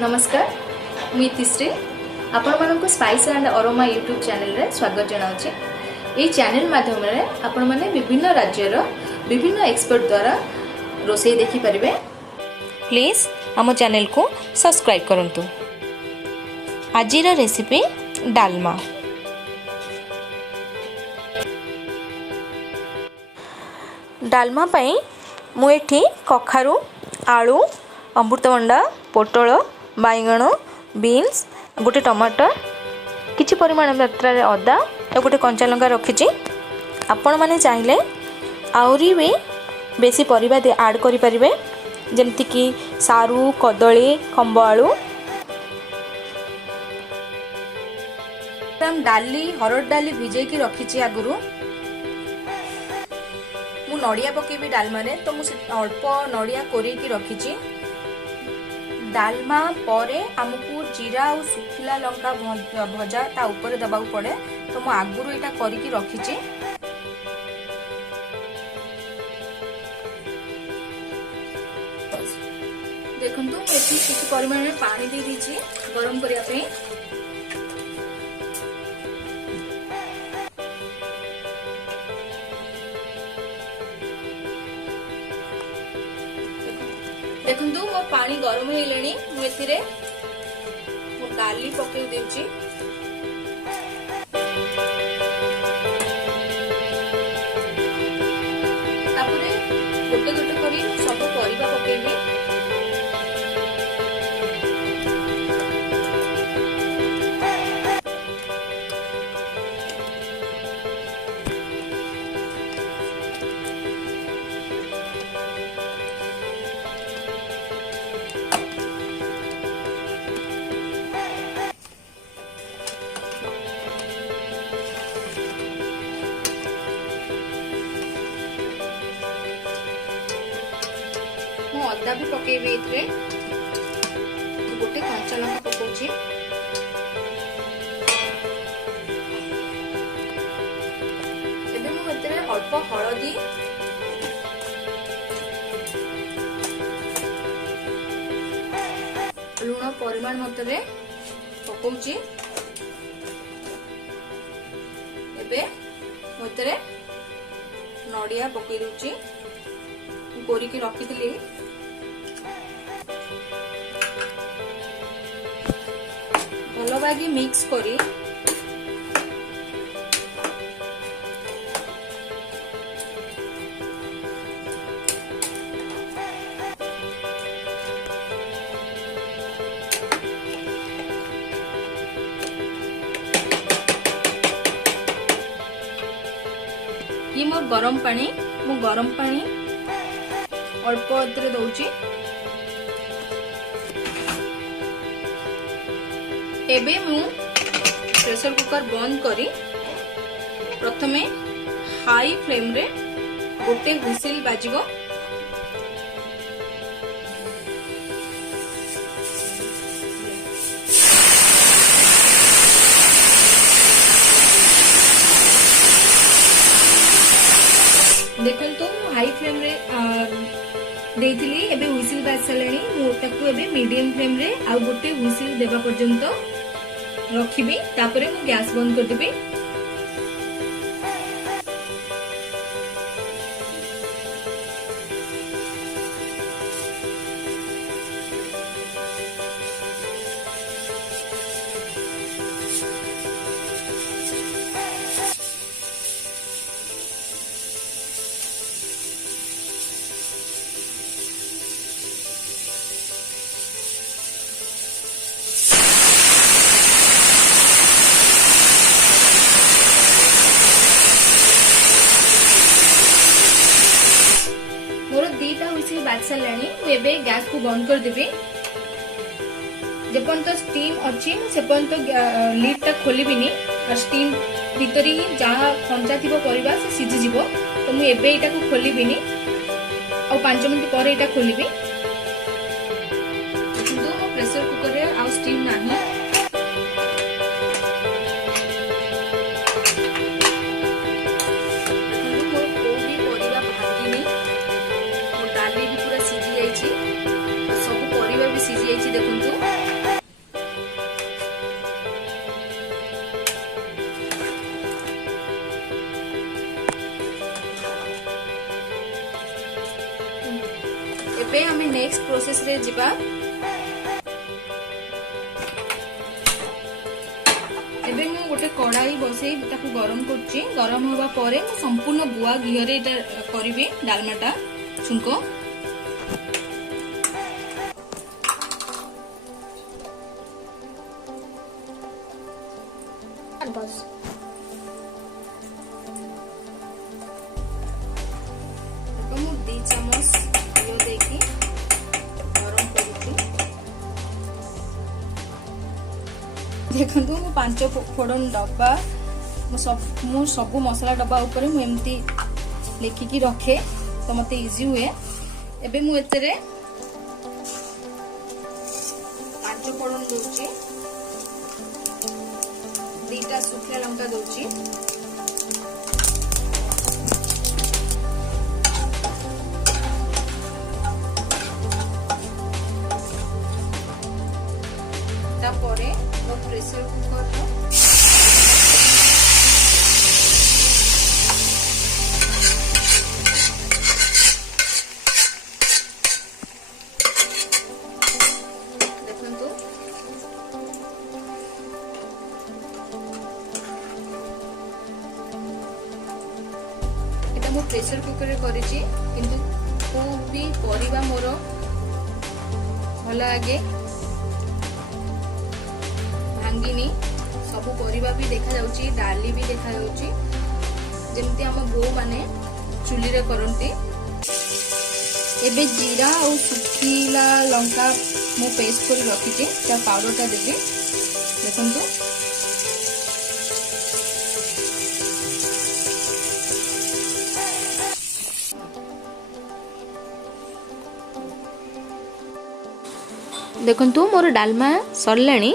नमस्कार मु इतिश्री आपण मानक spice and aroma YouTube channel रे स्वागत जनाऊँ। ये चैनल माध्यम आपण माने विभिन्न राज्यर विभिन्न एक्सपर्ट द्वारा रोषे देखि परिबे। प्लीज आम चैनल को सब्सक्राइब करंतु। आजिर रेसिपी डालमा। डालमा पई मु एठी कखारू आलू अमृतभंडा पोटल बैगण बीन्स गोटे टमाटर किछि परिमाण मात्रा रे अदा और गोटे कंचा लंका रखी। आपण माने चाहिले आउरी भी बेसी परिबा दे ऐड करि परिबे जेमति कि सारू कदली खंब आलू। डाली हरड़ डाली भिजे की रखी आगुरु मु नड़िया पकेबी डालमा रे तो मु अल्प नड़िया कोरेकी रखी। डालमा परे आमको जीरा और सुखिला लंका भजा ता ऊपर दबा पड़े तो मु आगुरु एटा करिकी रखी। देखंतु मु एठी किछि परिमाण में पानी दे दीची गरम करिया पे। देखंतु मो पानी गरम हो लेनी मु एथिरे मो डाली पके देउची। तापरे गोटे गोटे करी सब परिबा पकेबी। अदा भी पकेबी इतरे गोटे कंचा लंका पकोची। एबे मु एतरे अल्प हळदी लूण परिमाण मतरे पकोची। एबे मु एतरे नड़िया पकई दूची कोरिकी रखी। भल भागी मिक्स करी ये मोर गरम पानी मु गरम पानी अल्प एतरे दउची। एबे मु प्रेशर कुकर बंद करी प्रथमे हाई फ्लेम रे गोटे हुइसिल बाजिगो। देखंतु हाई फ्लेम रे देइथिली एबे हुइसिल बाज सलेनी मु ताकू एबे मीडियम फ्लेम रे आ गोटे हुइसिल देबा पर्यंत रखिबी। तापरे मु गैस बंद कर देबी। मोर दीटा हुइसिल बाज सलानी मु एबे गैस को बंद कर देबी। जेपन तो स्टीम अछि से पन तो लिड टा खोलिबिनी और स्टीम भीतरी ही जहाँ कंचा थिबो परिबा से सिझि जिवो। तो मु एबे एटा को खोलिबिनी और 5 मिनिट पर एटा खोलिबी। किंतु मो प्रेशर कुकर रे आ स्टीम नाही। मोर कोबी परिबा भागिनी डाली भी पूरा सिझी जाइए सब परिबा भी सिझी जाइए। देखंतु नेक्स्ट प्रोसेस रे जिबा। एबे मु गोटे कढ़ाई बसई ताकू गरम करछि। गरम होबा परे मु संपूर्ण गुआ घी रे एटा करिवे डालमाटा छुंको। बस मु 2 चम्मच घी देकी गरम करछि। देखंतु मु 5 फोड़न डब्बा मु सब मसला डब्बा ऊपर मु एमती लेखिकी रखे तो मते इजी हुए। एबे मु एतरे 5 फोड़न दोची, 2टा सुखिया लंका दोची, तापरे मो प्रेशर कुकर देखंतु एटा मो प्रेशर कुकर रे करिछि, किंतु को भी परिबा मोर भला आगे भांगिनी। सबु परिबा भी देखा जाउची, डाली भी देखा जाउची, जेमती हम बो माने चुली रे करंती। एबे जीरा और सुखीला लंका मु पेस्ट कर रखिछि, ता पाउडर ता देबे। देखंतु देखंतु मोर डालमा सरलाणी।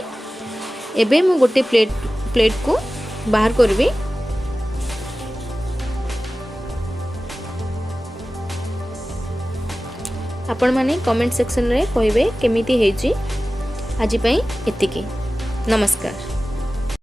एबे मु गोटे प्लेट को बाहर करबी। आपण माने कमेंट सेक्शन रे कहबे केमिति हेची। आजि पई एतिकी। नमस्कार।